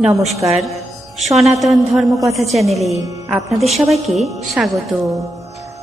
নমস্কার। সনাতন ধর্মকথা চ্যানেলে আপনাদের সবাইকে স্বাগত।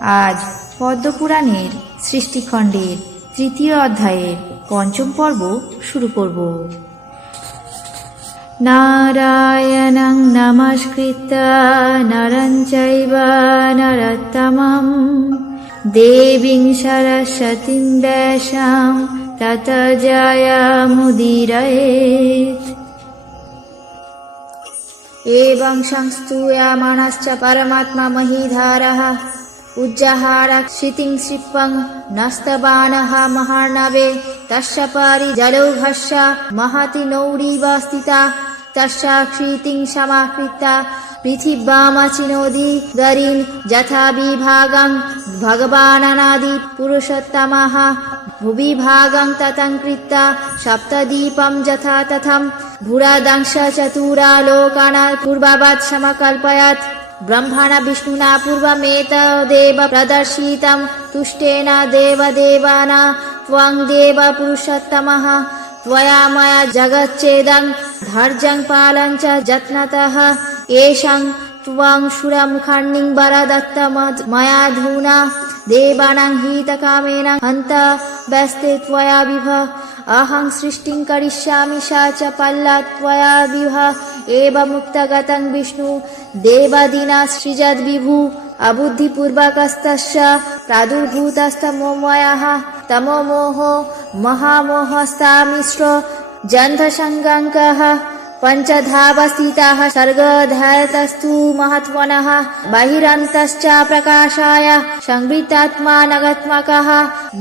আজ পদ্মপুরাণের সৃষ্টিখণ্ডের তৃতীয় অধ্যায়ের পঞ্চম পর্ব শুরু করব। নারায়ণং নমস্কৃত্য নরং চৈব নরোত্তমম। দেবীং সরস্বতীং ব্যাসাং তত জয়মুদীরয়েत् एवं संस्तूयमानश्च परमात्मा महीधारः उज्जहार क्षितिं क्षिपं नस्तबाणः महार्णवे तस्य परि जलौघस्य महति नौरीव स्थिता तस्य क्षितिं समाकृता पृथिव्यामचिनोदि दरीन् यथा विभागं भगवाननादि पुरुषोत्तमः भुवि भागं ततं कृत्वा सप्तदीपं यथा तथं भूरादंश चतुरालोकाना पूर्ववत् समकल्पयत् ब्रह्मणा विष्णुना पूर्वमेतदेव प्रदर्शितं तुष्टेन देवदेवाना त्वं देव पुरुषोत्तमः त्वया मया जगच्चेदं धैर्यं पालं च यत्नतः येषां त्वं सुरमुखान्निं वरदत्तमद् मया धूना देवानां हितकामेन हन्त व्यस्ते त्वया विभ अहं सृष्टिं करिष्यामि सा च पल्ला त्वया विभ एव मुक्तगतं विष्णु देवादिना सृजद्विभु अबुद्धिपूर्वकस्तस्य प्रादुर्भूतस्तमोमयः तमोमोहो महामोहस्तामिश्रो जन्धसङ्गङ्कः पञ्चधावस्थिताः सर्गधायतस्तु महत्वनः बहिरन्तश्च प्रकाशाय संवृत्तात्मा नगत्मकः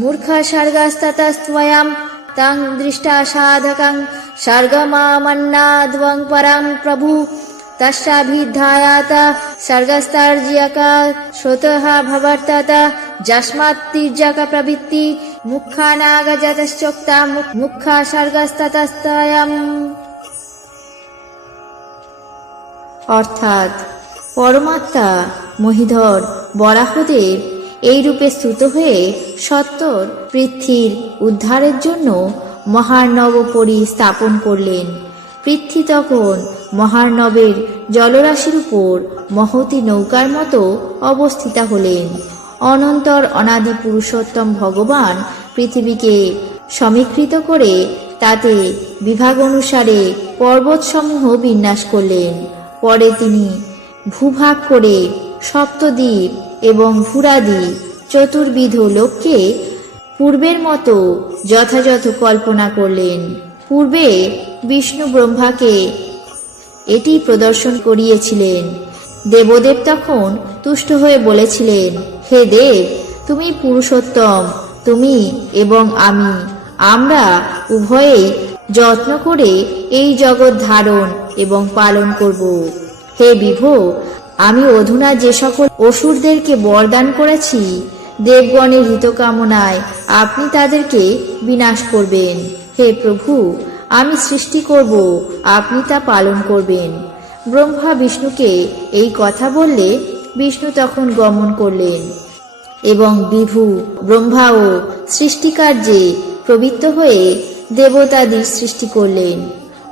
मूर्खसर्गस्ततस्त्वयं তাং দৃষ্টা সাধকং স্বর্গমামন্নাদ্বং পরাং প্রভু তস্যাভিধায়াত স্বর্গস্তর্যকা শ্রোতः ভবর্তত যস্মাত্তির্যক প্রবৃত্তি মুখানাগজতশ্চোক্তা মুখা স্বর্গস্ততস্তয়ম অর্থাৎ পরমাত্মা মহিধর বরাহদের এই রূপে স্তুত হয়ে সত্তর পৃথ্বীর উদ্ধারের জন্য মহার্ণবপরি স্থাপন করলেন। পৃথ্বী তখন মহার্ণবের জলরাশির উপর মহতি নৌকার মতো অবস্থিতা হলেন। অনন্তর অনাদি পুরুষোত্তম ভগবান পৃথিবীকে সমীকৃত করে তাতে বিভাগ অনুসারে পর্বতসমূহ বিন্যাস করলেন। পরে তিনি ভূভাগ করে সপ্তদ্বীপ এবং ভুরাদি চতুর্বিধ লোককে পূর্বের মতো যথাযথ কল্পনা করলেন। পূর্বে বিষ্ণু ব্রহ্মাকে এটি প্রদর্শন করিয়েছিলেন। দেবদেব তখন তুষ্ট হয়ে বলেছিলেন, হে দেব, তুমি পুরুষোত্তম, তুমি এবং আমি, আমরা উভয়েই যত্ন করে এই জগৎ ধারণ এবং পালন করব। হে বিভো আমি অধুনা যে সকল অসুরদেরকে বরদান করেছি, দেবগণের হিতকামনায় আপনি তাদেরকে বিনাশ করবেন। হে প্রভু, আমি সৃষ্টি করব, আপনি তা পালন করবেন। ব্রহ্মা বিষ্ণুকে এই কথা বললে বিষ্ণু তখন গমন করলেন। এবং বিভু, ব্রহ্মা ও সৃষ্টিকার্যে প্রবৃত্ত হয়ে দেবতাদির সৃষ্টি করলেন।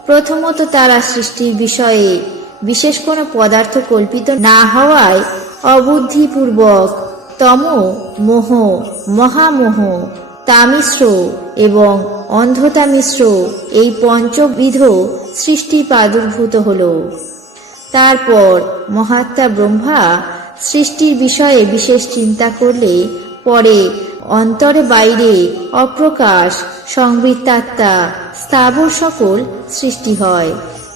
প্রথমত তারা সৃষ্টির বিষয়ে বিশেষ কোনো পদার্থ কল্পিত না হওয়ায় অবুদ্ধিপূর্বক তম, মোহ, মহামোহ, তামিশ্র এবং অন্ধতা মিশ্র এই পঞ্চবিধ সৃষ্টি প্রাদুর্ভূত হল। তারপর মহাত্মা ব্রহ্মা সৃষ্টির বিষয়ে বিশেষ চিন্তা করলে পরে অন্তরে বাইরে অপ্রকাশ, সংবৃত্তাত্মা, স্থাবর সকল সৃষ্টি হয়।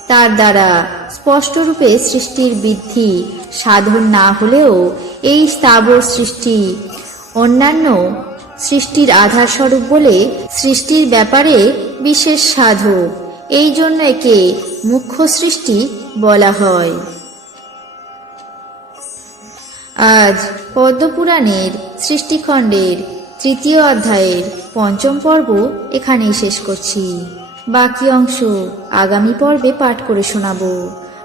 তার দ্বারা স্পষ্টরূপে সৃষ্টির বৃদ্ধি সাধন না হলেও এই স্থাবর সৃষ্টি অন্যান্য সৃষ্টির আধারস্বরূপ বলে সৃষ্টির ব্যাপারে বিশেষ সাধক এই জন্য একে মুখ্য সৃষ্টি বলা হয়। আজ পদ্মপুরাণের সৃষ্টিখণ্ডের তৃতীয় অধ্যায়ের পঞ্চম পর্ব এখানেই শেষ করছি। বাকি অংশ আগামী পর্বে পাঠ করে শোনাবো।